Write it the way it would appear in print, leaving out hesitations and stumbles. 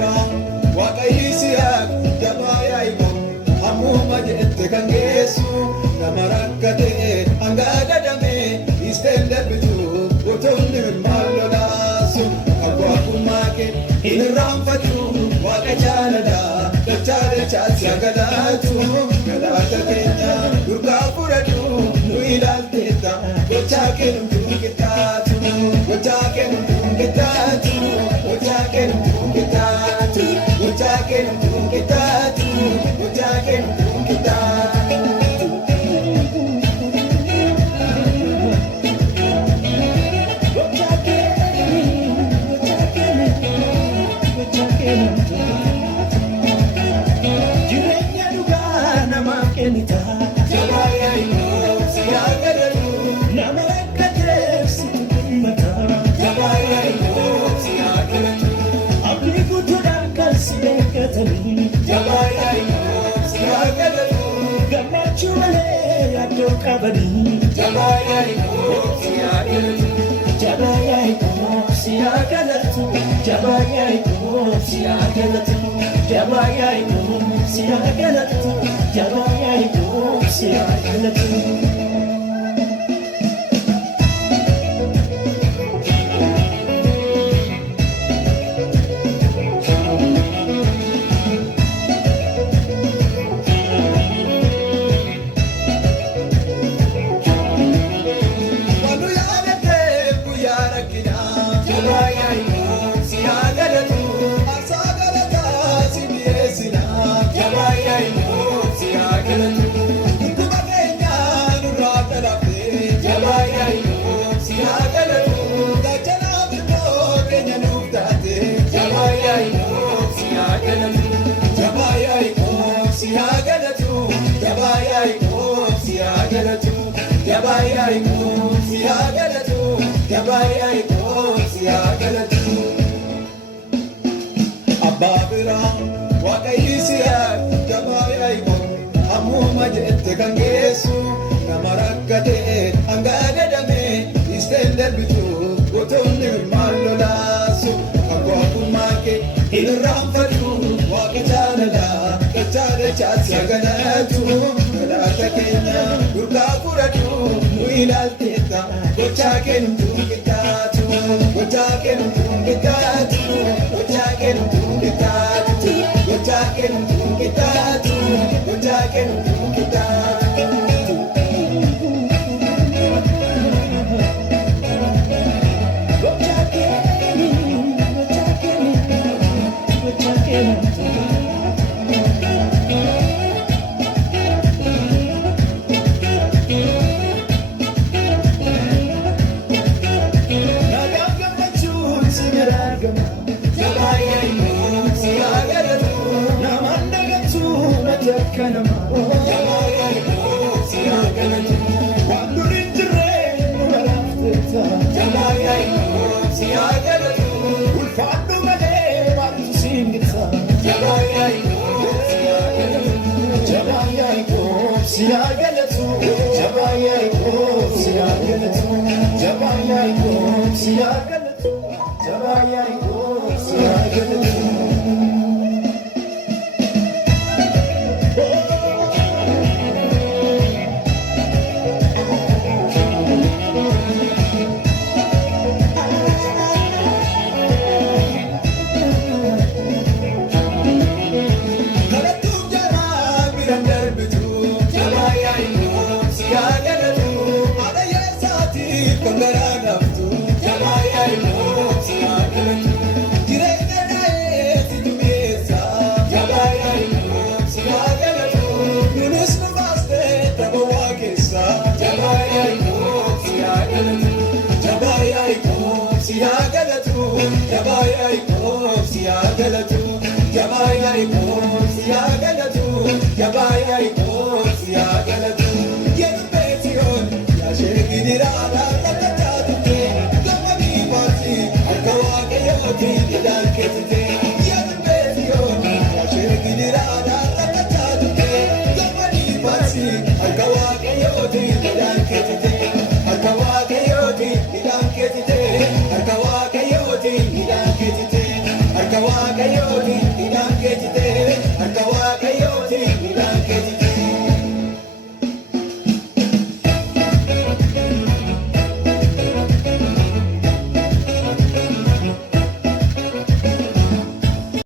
bira waaqayisiyaa jabaayaa iko hammuma jedhe kan geessu nama rakkate hanga gadame isteen darbitu utuunni maal lolaasu akkuma kee hin irraanfatu waaqa jaalala dachaa sagalaatu galaata keenya durgaa fudhadhu nu ilaalteetta gochaa kennuun qixxaatu gochaa kennuun qixxaatu gochaa kennuun qixxaatu gochaa kennuun qixxaatu gochaa kennuun qixxaatu. Jabaayaa iko siyaa gadatu nama rakkateessi tuummata. Jabaayaa iko siyaa gadatu abdii guutuudhaan kan si beekatanii. Jabaayaa iko siyaa gadatu gammachuu malee yaaddoo qabanii. Jabaayaa iko siyaa gadatu jabaayaa iko siyaa gadatu jabaayaa iko siyaa gadatu jabaayaa iko siyaa gadatu jabaayaa iko siyaa gadatu. Jabaayaa iko siyaa gadatu jabaayaa iko siyaa gadatu. Abbaa biraa waaqayisiyaa jabaayaa iko hammuma jedhe kan geessu nama rakkate hanga gadame isteen darbitu utuunni maal lolaasu akkuma kee hin irraanfatu waaqa jaalala dachaa sagalaatu galaata keenya durgaa fudhadhu nu ilaalteetta gochaa kennuun qixxaatu gochaa kennuun qixxaatu gochaa kennuun qixxaatu gochaa kennuun qixxaatu gochaa kennuun qixxaatu. Jabaayaa iko siyaa gadatu waan duriin jirree nurra laaftetta. Jabaayaa iko siyaa gadatu ulfaadhu malee maaltu siin gita. Jabaayaa iko siyaa gadatu jabaayaa iko siyaa gadatu jabaayaa iko siyaa gadatu jabaayaa iko siyaa gadatu jabaayaa iko siyaa gadatu. Jabaayaa iko siyaa gadatu jabaayaa iko siyaa gadatu jabaayaa iko siyaa gadatu. Jedhu beetiyoon yaashee gidiraadha tattaataate gama biifaati harka waaqayyooti midhaan keessite. Jedhu beetiyoon yaashee gidiraadha tattaataate gama biifaati harka waaqayyooti midhaan keessite. Harka waaqayyooti midhaan keessite harka waaqayyooti midhaan keessite harka waaqayyooti.